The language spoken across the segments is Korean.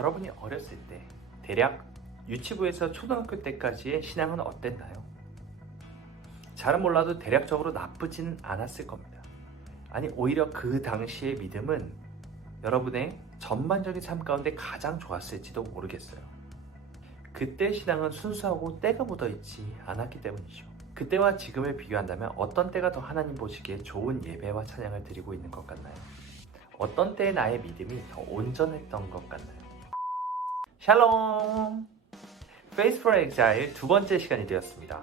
여러분이 어렸을 때 대략 유치부에서 초등학교 때까지의 신앙은 어땠나요? 잘은 몰라도 대략적으로 나쁘지는 않았을 겁니다. 아니, 오히려 그 당시의 믿음은 여러분의 전반적인 삶 가운데 가장 좋았을지도 모르겠어요. 그때 신앙은 순수하고 때가 묻어있지 않았기 때문이죠. 그때와 지금을 비교한다면 어떤 때가 더 하나님 보시기에 좋은 예배와 찬양을 드리고 있는 것 같나요? 어떤 때의 나의 믿음이 더 온전했던 것 같나요? 샬롬! Faith for Exile 두 번째 시간이 되었습니다.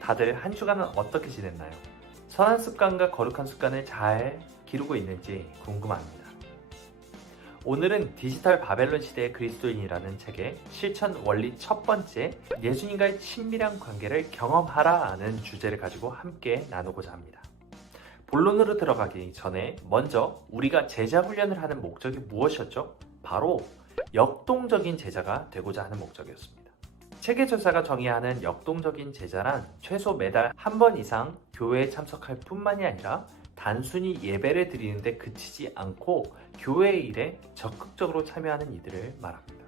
다들 한 주간은 어떻게 지냈나요? 선한 습관과 거룩한 습관을 잘 기르고 있는지 궁금합니다. 오늘은 디지털 바벨론 시대의 그리스도인이라는 책의 실천 원리 첫 번째, 예수님과의 친밀한 관계를 경험하라는 주제를 가지고 함께 나누고자 합니다. 본론으로 들어가기 전에 먼저 우리가 제자 훈련을 하는 목적이 무엇이었죠? 바로 역동적인 제자가 되고자 하는 목적이었습니다. 책의 저자가 정의하는 역동적인 제자란 최소 매달 한 번 이상 교회에 참석할 뿐만이 아니라 단순히 예배를 드리는데 그치지 않고 교회의 일에 적극적으로 참여하는 이들을 말합니다.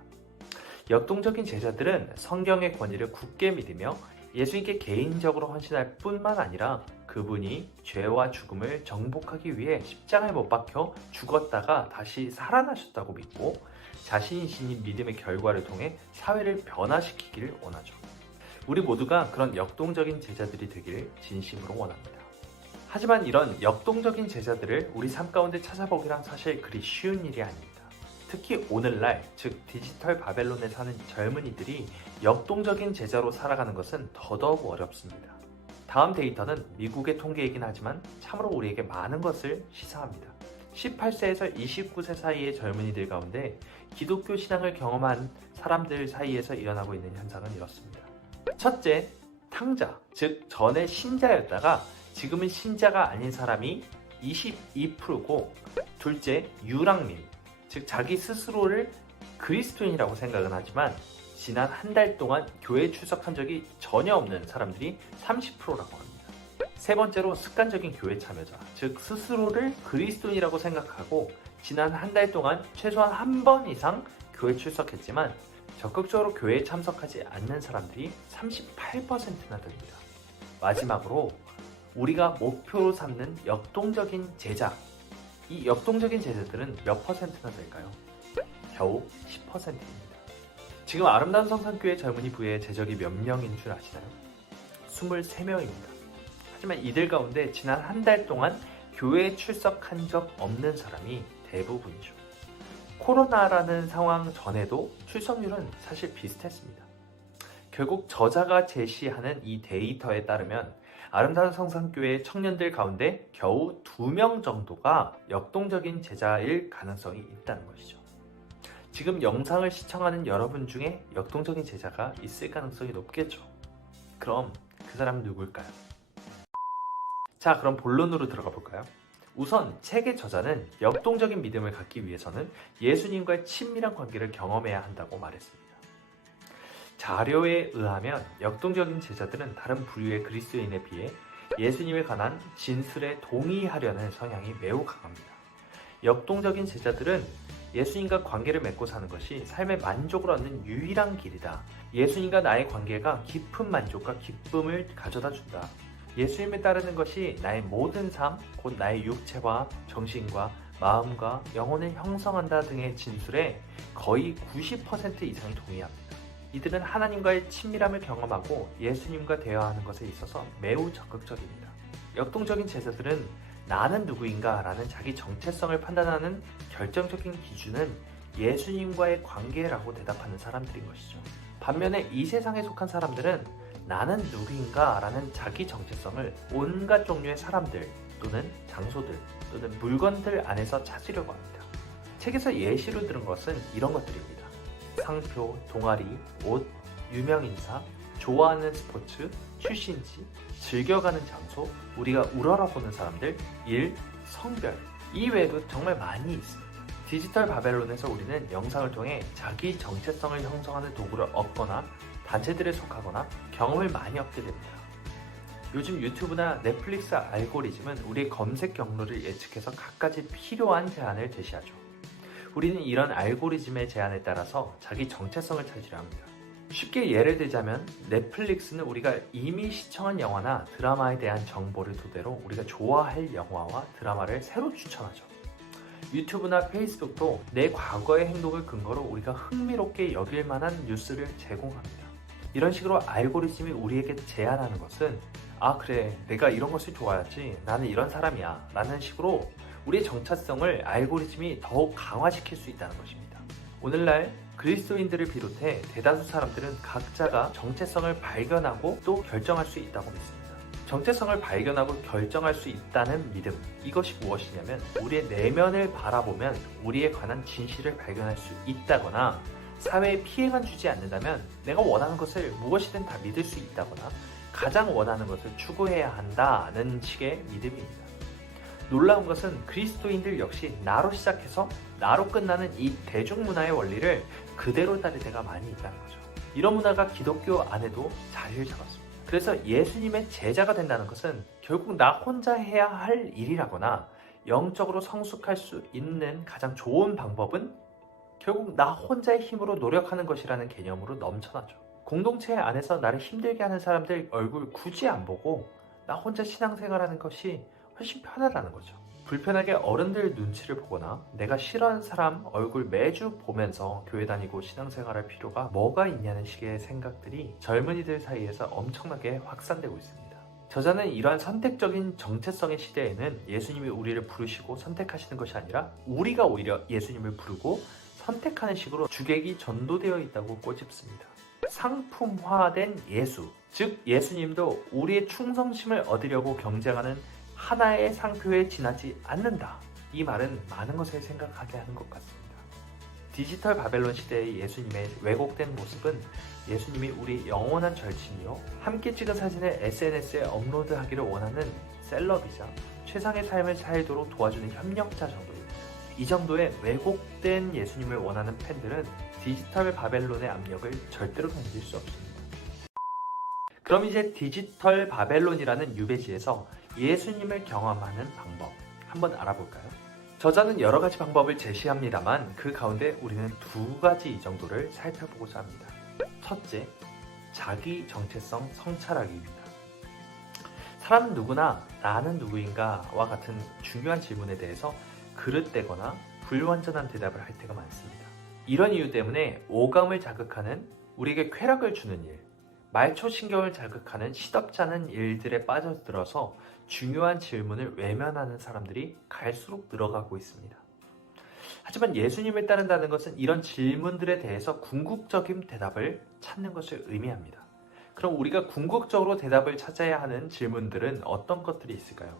역동적인 제자들은 성경의 권위를 굳게 믿으며 예수님께 개인적으로 헌신할 뿐만 아니라 그분이 죄와 죽음을 정복하기 위해 십자가에 못 박혀 죽었다가 다시 살아나셨다고 믿고 자신이 지닌 믿음의 결과를 통해 사회를 변화시키기를 원하죠. 우리 모두가 그런 역동적인 제자들이 되기를 진심으로 원합니다. 하지만 이런 역동적인 제자들을 우리 삶 가운데 찾아보기란 사실 그리 쉬운 일이 아닙니다. 특히 오늘날, 즉 디지털 바벨론에 사는 젊은이들이 역동적인 제자로 살아가는 것은 더더욱 어렵습니다. 다음 데이터는 미국의 통계이긴 하지만 참으로 우리에게 많은 것을 시사합니다. 18세에서 29세 사이의 젊은이들 가운데 기독교 신앙을 경험한 사람들 사이에서 일어나고 있는 현상은 이렇습니다. 첫째, 탕자, 즉 전에 신자였다가 지금은 신자가 아닌 사람이 22%고, 둘째, 유랑민, 즉 자기 스스로를 그리스도인이라고 생각은 하지만 지난 한 달 동안 교회에 출석한 적이 전혀 없는 사람들이 30%라고 합니다. 세 번째로 습관적인 교회 참여자, 즉 스스로를 그리스도인이라고 생각하고 지난 한 달 동안 최소한 한 번 이상 교회 출석했지만 적극적으로 교회에 참석하지 않는 사람들이 38%나 됩니다. 마지막으로 우리가 목표로 삼는 역동적인 제자, 이 역동적인 제자들은 몇 퍼센트나 될까요? 겨우 10%입니다. 지금 아름다운 성산교회 젊은이 부의 제적이 몇 명인 줄 아시나요? 23명입니다. 하지만 이들 가운데 지난 한 달 동안 교회에 출석한 적 없는 사람이 대부분이죠. 코로나라는 상황 전에도 출석률은 사실 비슷했습니다. 결국 저자가 제시하는 이 데이터에 따르면 아름다운 성산교회 청년들 가운데 겨우 2명 정도가 역동적인 제자일 가능성이 있다는 것이죠. 지금 영상을 시청하는 여러분 중에 역동적인 제자가 있을 가능성이 높겠죠. 그럼 그 사람은 누굴까요? 자, 그럼 본론으로 들어가 볼까요? 우선 책의 저자는 역동적인 믿음을 갖기 위해서는 예수님과의 친밀한 관계를 경험해야 한다고 말했습니다. 자료에 의하면 역동적인 제자들은 다른 부류의 그리스도인에 비해 예수님에 관한 진술에 동의하려는 성향이 매우 강합니다. 역동적인 제자들은 예수님과 관계를 맺고 사는 것이 삶의 만족을 얻는 유일한 길이다. 예수님과 나의 관계가 깊은 만족과 기쁨을 가져다 준다. 예수님을 따르는 것이 나의 모든 삶, 곧 나의 육체와 정신과 마음과 영혼을 형성한다 등의 진술에 거의 90% 이상이 동의합니다. 이들은 하나님과의 친밀함을 경험하고 예수님과 대화하는 것에 있어서 매우 적극적입니다. 역동적인 제자들은 나는 누구인가 라는 자기 정체성을 판단하는 결정적인 기준은 예수님과의 관계라고 대답하는 사람들인 것이죠. 반면에 이 세상에 속한 사람들은 나는 누구인가 라는 자기 정체성을 온갖 종류의 사람들 또는 장소들 또는 물건들 안에서 찾으려고 합니다. 책에서 예시로 들은 것은 이런 것들입니다. 상표, 동아리, 옷, 유명인사, 좋아하는 스포츠, 출신지, 즐겨가는 장소, 우리가 우러러보는 사람들, 일, 성별, 이 외에도 정말 많이 있습니다. 디지털 바벨론에서 우리는 영상을 통해 자기 정체성을 형성하는 도구를 얻거나 단체들에 속하거나 경험을 많이 얻게 됩니다. 요즘 유튜브나 넷플릭스 알고리즘은 우리의 검색 경로를 예측해서 갖가지 필요한 제안을 제시하죠. 우리는 이런 알고리즘의 제한에 따라서 자기 정체성을 찾으려 합니다. 쉽게 예를 들자면 넷플릭스는 우리가 이미 시청한 영화나 드라마에 대한 정보를 토대로 우리가 좋아할 영화와 드라마를 새로 추천하죠. 유튜브나 페이스북도 내 과거의 행동을 근거로 우리가 흥미롭게 여길 만한 뉴스를 제공합니다. 이런 식으로 알고리즘이 우리에게 제안하는 것은 아 그래 내가 이런 것을 좋아하지 나는 이런 사람이야 라는 식으로 우리의 정체성을 알고리즘이 더욱 강화시킬 수 있다는 것입니다. 오늘날 그리스도인들을 비롯해 대다수 사람들은 각자가 정체성을 발견하고 또 결정할 수 있다고 믿습니다. 정체성을 발견하고 결정할 수 있다는 믿음, 이것이 무엇이냐면 우리의 내면을 바라보면 우리에 관한 진실을 발견할 수 있다거나 사회에 피해만 주지 않는다면 내가 원하는 것을 무엇이든 다 믿을 수 있다거나 가장 원하는 것을 추구해야 한다는 식의 믿음입니다. 놀라운 것은 그리스도인들 역시 나로 시작해서 나로 끝나는 이 대중문화의 원리를 그대로 따를 때가 많이 있다는 거죠. 이런 문화가 기독교 안에도 자리를 잡았습니다. 그래서 예수님의 제자가 된다는 것은 결국 나 혼자 해야 할 일이라거나 영적으로 성숙할 수 있는 가장 좋은 방법은 결국 나 혼자의 힘으로 노력하는 것이라는 개념으로 넘쳐나죠. 공동체 안에서 나를 힘들게 하는 사람들 얼굴 굳이 안 보고 나 혼자 신앙생활하는 것이 훨씬 편하다는 거죠. 불편하게 어른들 눈치를 보거나 내가 싫어하는 사람 얼굴 매주 보면서 교회 다니고 신앙생활할 필요가 뭐가 있냐는 식의 생각들이 젊은이들 사이에서 엄청나게 확산되고 있습니다. 저자는 이러한 선택적인 정체성의 시대에는 예수님이 우리를 부르시고 선택하시는 것이 아니라 우리가 오히려 예수님을 부르고 선택하는 식으로 주객이 전도되어 있다고 꼬집습니다. 상품화된 예수, 즉 예수님도 우리의 충성심을 얻으려고 경쟁하는 하나의 상표에 지나지 않는다. 이 말은 많은 것을 생각하게 하는 것 같습니다. 디지털 바벨론 시대의 예수님의 왜곡된 모습은 예수님이 우리 영원한 절친이요 함께 찍은 사진을 SNS에 업로드하기를 원하는 셀럽이자 최상의 삶을 살도록 도와주는 협력자 정도입니다. 이 정도의 왜곡된 예수님을 원하는 팬들은 디지털 바벨론의 압력을 절대로 견딜 수 없습니다. 그럼 이제 디지털 바벨론이라는 유배지에서 예수님을 경험하는 방법 한번 알아볼까요? 저자는 여러 가지 방법을 제시합니다만 그 가운데 우리는 두 가지 정도를 살펴보고자 합니다. 첫째, 자기 정체성 성찰하기입니다. 사람은 누구나 나는 누구인가와 같은 중요한 질문에 대해서 그릇되거나 불완전한 대답을 할 때가 많습니다. 이런 이유 때문에 오감을 자극하는 우리에게 쾌락을 주는 일, 말초신경을 자극하는 시덥지 않은 일들에 빠져들어서 중요한 질문을 외면하는 사람들이 갈수록 늘어가고 있습니다. 하지만 예수님을 따른다는 것은 이런 질문들에 대해서 궁극적인 대답을 찾는 것을 의미합니다. 그럼 우리가 궁극적으로 대답을 찾아야 하는 질문들은 어떤 것들이 있을까요?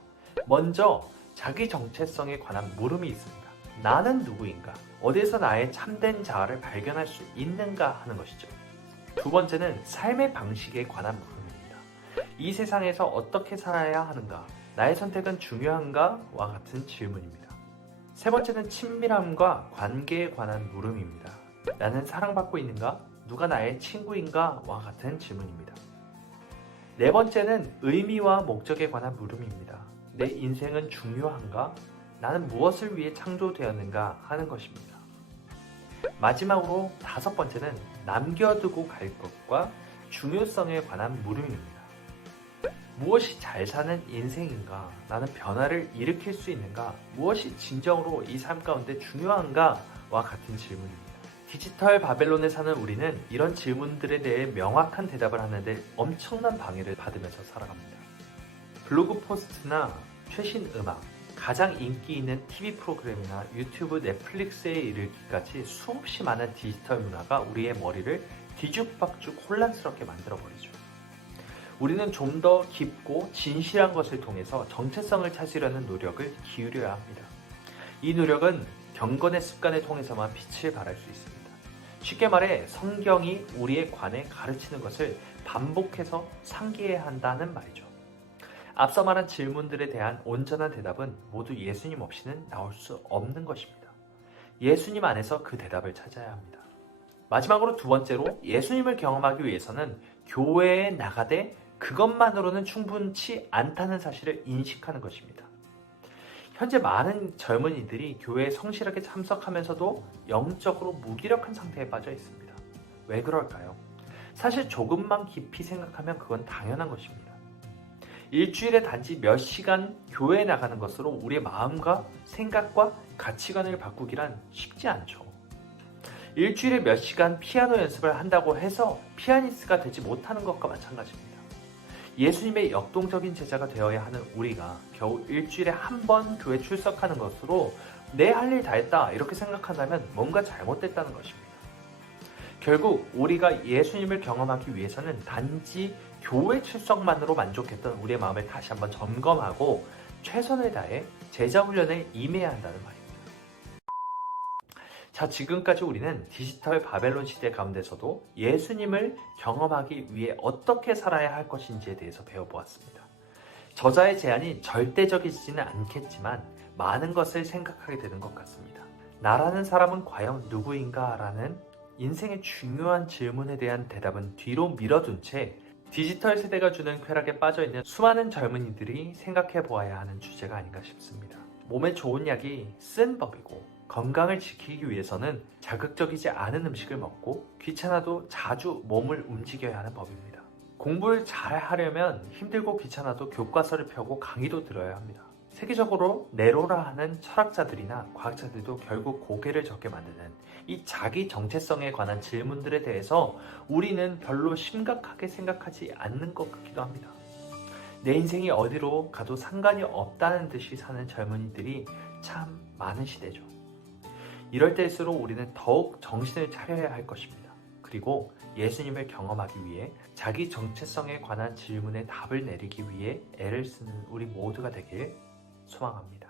먼저 자기 정체성에 관한 물음이 있습니다. 나는 누구인가? 어디서 나의 참된 자아를 발견할 수 있는가 하는 것이죠. 두 번째는 삶의 방식에 관한 물음입니다. 이 세상에서 어떻게 살아야 하는가? 나의 선택은 중요한가? 와 같은 질문입니다. 세 번째는 친밀함과 관계에 관한 물음입니다. 나는 사랑받고 있는가? 누가 나의 친구인가? 와 같은 질문입니다. 네 번째는 의미와 목적에 관한 물음입니다. 내 인생은 중요한가? 나는 무엇을 위해 창조되었는가? 하는 것입니다. 마지막으로 다섯 번째는 남겨두고 갈 것과 중요성에 관한 물음입니다. 무엇이 잘 사는 인생인가? 나는 변화를 일으킬 수 있는가? 무엇이 진정으로 이 삶 가운데 중요한가? 와 같은 질문입니다. 디지털 바벨론에 사는 우리는 이런 질문들에 대해 명확한 대답을 하는데 엄청난 방해를 받으면서 살아갑니다. 블로그 포스트나 최신 음악, 가장 인기 있는 TV 프로그램이나 유튜브, 넷플릭스에 이르기까지 수없이 많은 디지털 문화가 우리의 머리를 뒤죽박죽 혼란스럽게 만들어버리죠. 우리는 좀 더 깊고 진실한 것을 통해서 정체성을 찾으려는 노력을 기울여야 합니다. 이 노력은 경건의 습관을 통해서만 빛을 발할 수 있습니다. 쉽게 말해 성경이 우리에 관해 가르치는 것을 반복해서 상기해야 한다는 말이죠. 앞서 말한 질문들에 대한 온전한 대답은 모두 예수님 없이는 나올 수 없는 것입니다. 예수님 안에서 그 대답을 찾아야 합니다. 마지막으로 두 번째로 예수님을 경험하기 위해서는 교회에 나가되 그것만으로는 충분치 않다는 사실을 인식하는 것입니다. 현재 많은 젊은이들이 교회에 성실하게 참석하면서도 영적으로 무기력한 상태에 빠져 있습니다. 왜 그럴까요? 사실 조금만 깊이 생각하면 그건 당연한 것입니다. 일주일에 단지 몇 시간 교회에 나가는 것으로 우리의 마음과 생각과 가치관을 바꾸기란 쉽지 않죠. 일주일에 몇 시간 피아노 연습을 한다고 해서 피아니스트가 되지 못하는 것과 마찬가지입니다. 예수님의 역동적인 제자가 되어야 하는 우리가 겨우 일주일에 한 번 교회 출석하는 것으로 내 할 일 다 했다 이렇게 생각한다면 뭔가 잘못됐다는 것입니다. 결국 우리가 예수님을 경험하기 위해서는 단지 교회 출석만으로 만족했던 우리의 마음을 다시 한번 점검하고 최선을 다해 제자 훈련에 임해야 한다는 말입니다. 자, 지금까지 우리는 디지털 바벨론 시대 가운데서도 예수님을 경험하기 위해 어떻게 살아야 할 것인지에 대해서 배워보았습니다. 저자의 제안이 절대적이지는 않겠지만 많은 것을 생각하게 되는 것 같습니다. 나라는 사람은 과연 누구인가? 라는 인생의 중요한 질문에 대한 대답은 뒤로 밀어둔 채 디지털 세대가 주는 쾌락에 빠져있는 수많은 젊은이들이 생각해 보아야 하는 주제가 아닌가 싶습니다. 몸에 좋은 약이 쓴 법이고 건강을 지키기 위해서는 자극적이지 않은 음식을 먹고 귀찮아도 자주 몸을 움직여야 하는 법입니다. 공부를 잘 하려면 힘들고 귀찮아도 교과서를 펴고 강의도 들어야 합니다. 세계적으로 네로라 하는 철학자들이나 과학자들도 결국 고개를 젓게 만드는 이 자기 정체성에 관한 질문들에 대해서 우리는 별로 심각하게 생각하지 않는 것 같기도 합니다. 내 인생이 어디로 가도 상관이 없다는 듯이 사는 젊은이들이 참 많은 시대죠. 이럴 때일수록 우리는 더욱 정신을 차려야 할 것입니다. 그리고 예수님을 경험하기 위해 자기 정체성에 관한 질문에 답을 내리기 위해 애를 쓰는 우리 모두가 되길 소망합니다.